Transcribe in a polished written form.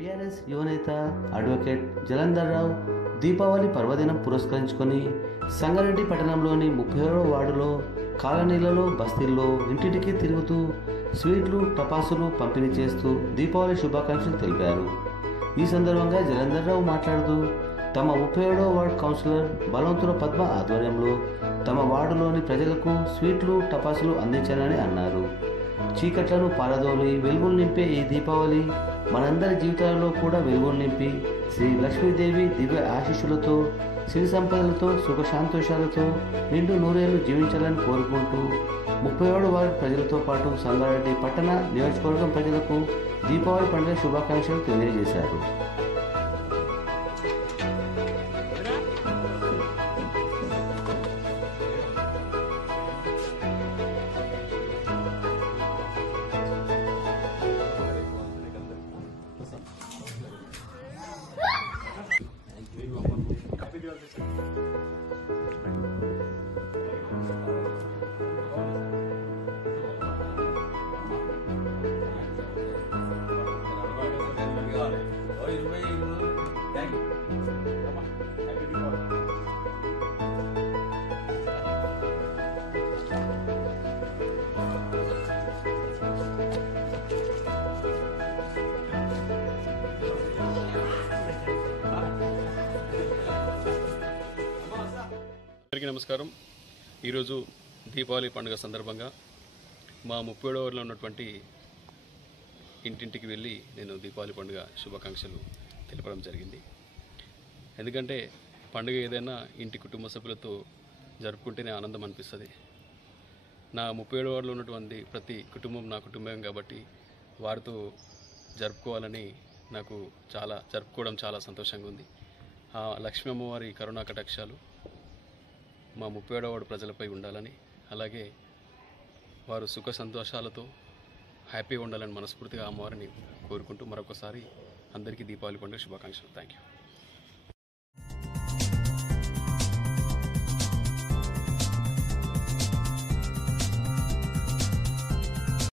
BRS యువనేత advocate Jalandhar రావు దీపావళి పర్వదినం పురస్కరించుకొని సంగారెడ్డి పట్టణంలోని 37వ వార్డులో కాలనీలలో బస్తీల్లో ఇంటింటికి తిరుగుతూ స్వీట్లు టపాసులు పంపిణీ చేస్తూ దీపావళి శుభాకాంక్షలు తెలిపారు. ఈ సందర్భంగా జలంధర్ రావు మాట్లాడుతూ తమ 37వ వార్డు కౌన్సిలర్ బలవంతుల పద్మ ఆధ్వర్యంలో తమ వార్డులోని ప్రజలకు స్వీట్లు టపాసులు అందించారని అన్నారు. చీకట్లను పారదోలి వెలుగులు నింపే ఈ దీపావళి మనందరి జీవితాలలో కూడా వెలుగులు నింపి శ్రీ లక్ష్మీదేవి దివ్య ఆశీస్సులతో సిరి సంపదలతో సుఖ సంతోషాలతో నిండు నూరేళ్లు జీవించాలని కోరుకుంటూ 37వ వార్డు ప్రజలతో పాటు సంగారెడ్డి పట్టణ నియోజకవర్గం ప్రజలకు దీపావళి పండుగ శుభాకాంక్షలు తెలియజేశారు. అందరికీ నమస్కారం. ఈరోజు దీపావళి పండుగ సందర్భంగా మా 37వ వార్డులో ఉన్నటువంటి ఇంటింటికి వెళ్ళి నేను దీపావళి పండుగ శుభాకాంక్షలు తెలపడం జరిగింది. ఎందుకంటే పండుగ ఏదైనా ఇంటి కుటుంబ సభ్యులతో జరుపుకుంటేనే ఆనందం అనిపిస్తుంది. నా 37వ వార్డులో ఉన్నటువంటి ప్రతి కుటుంబం నా కుటుంబం కాబట్టి వారితో జరుపుకోవాలని నాకు జరుపుకోవడం చాలా సంతోషంగా ఉంది. ఆ లక్ష్మీ అమ్మవారి కరుణా కటాక్షాలు మా 37వ వార్డు ప్రజలపై ఉండాలని, అలాగే వారు సుఖ సంతోషాలతో హ్యాపీగా ఉండాలని మనస్ఫూర్తిగా అమ్మవారిని కోరుకుంటూ మరొకసారి అందరికీ దీపావళి పండుగ శుభాకాంక్షలు. Thank you.